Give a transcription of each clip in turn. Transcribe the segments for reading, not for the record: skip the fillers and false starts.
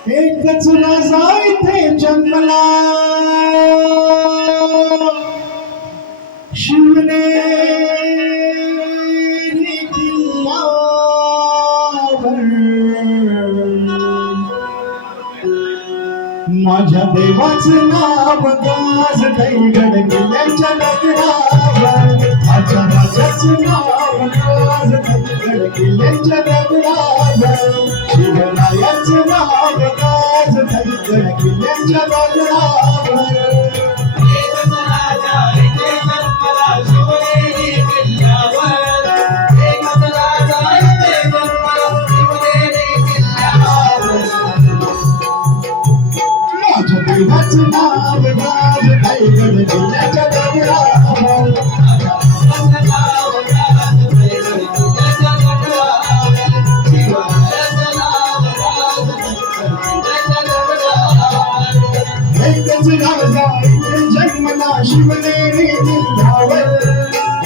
एकच राजा इथे जन्मला शिवनेरी किल्ल्यावर माझ्या देवाचं नाव गाज कैगड किल्ल्याच्या दगडावर माझ्या राजाचं नाव गाज कैगड किल्ल्याच्या दगडावर शिवरायाचं नाव गाज कैगड किल्ल्याच्या दगडावर देवाचं नाव गाज कैगड किल्ल्याच्या दगडावर एकच राजा इथे जन्मला शिवनेरी किल्ल्यावर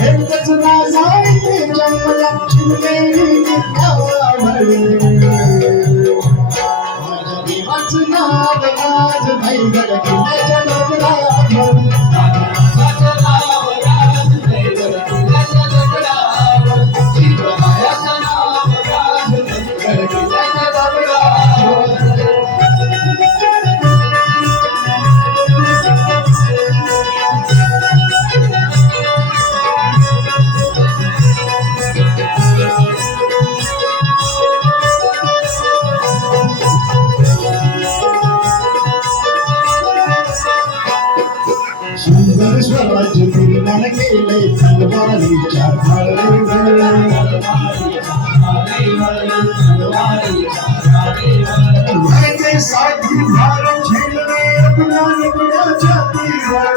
एकच राजा इथे जन्मला शिवनेरी किल्ल्यावर माझ्या देवाचं नाव गाज कैगड किल्ल्याच्या दगडावर सुंदर स्वराज्य निर्माण केले तलवारीच्या धारेवर वैद्य साठी भारत झेलले आपल्या निगड्याच्या तीवर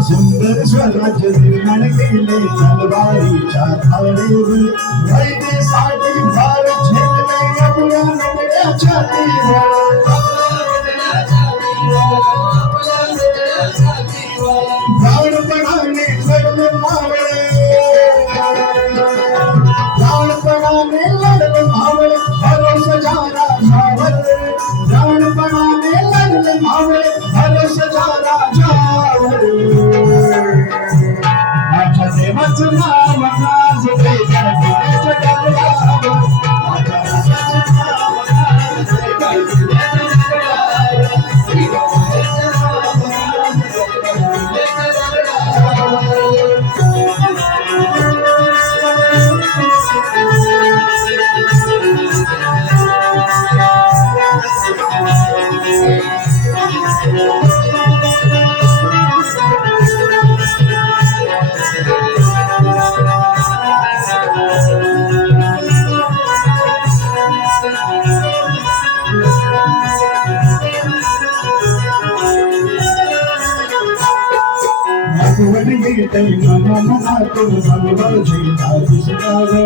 सुंदर स्वराज्य निर्माण केले तलवारीच्या धारेवर वैद्य साठी भारत झेलले आपल्या निगड्याच्या तीवर प्राणपणाने लढले मावळे प्राणपणाने लढले मावळे भरोसा झाला राजावर प्राणपणाने लढले मावळे भरोसा झाला राजावर माझ्या देवाचं नाव गाज कैगड किल्ल्याच्या दगडावर माझ्या राजाचं नाव गाज कैगड किल्ल्याच्या दगडावर भगवान गीते मना मनातून भगवान झेंडा दिसल्यावर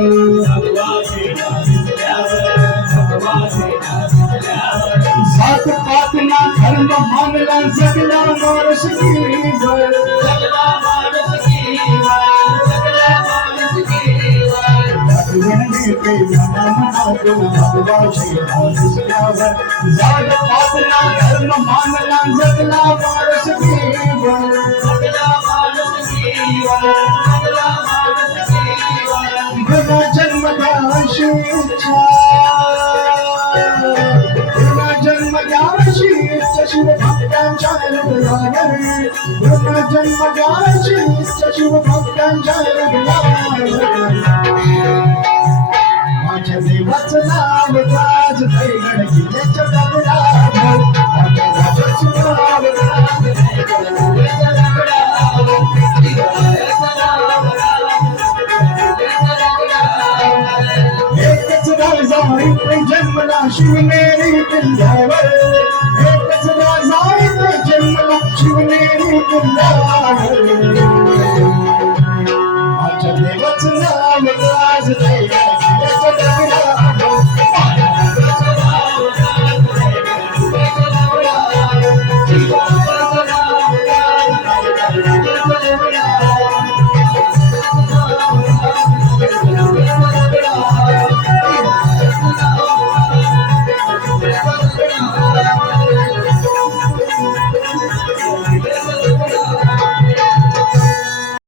सात पातना धर्म मानला जगला माणूस गिरीवर भगवान गीते मना मनातून भगवान झेंडा दिसल्यावर सात पातना धर्म मानला जगला माणूस गिरीवर पुन्हा जन्म घ्याशी इच्छा पुन्हा जन्म घ्याशी इच्छा शिवभक्तांच्या हृदयावर पुन्हा जन्म घ्याशी इच्छा शिवभक्तांच्या हृदयावर माझ्या देवाचं नाव गाज कैगड किल्ल्याच्या दगडावर माझ्या राजाचं नाव गाज कैगड किल्ल्याच्या दगडावर एकच राजा इथे जन्मला शिवनेरी किल्ल्यावर एकच राजा इथे जन्मला शिवनेरी किल्ल्यावर माझ्या देवाचं नाव गाज कैगड किल्ल्याच्या दगडावर माझ्या राजाचं नाव गाज कैगड किल्ल्याच्या दगडावर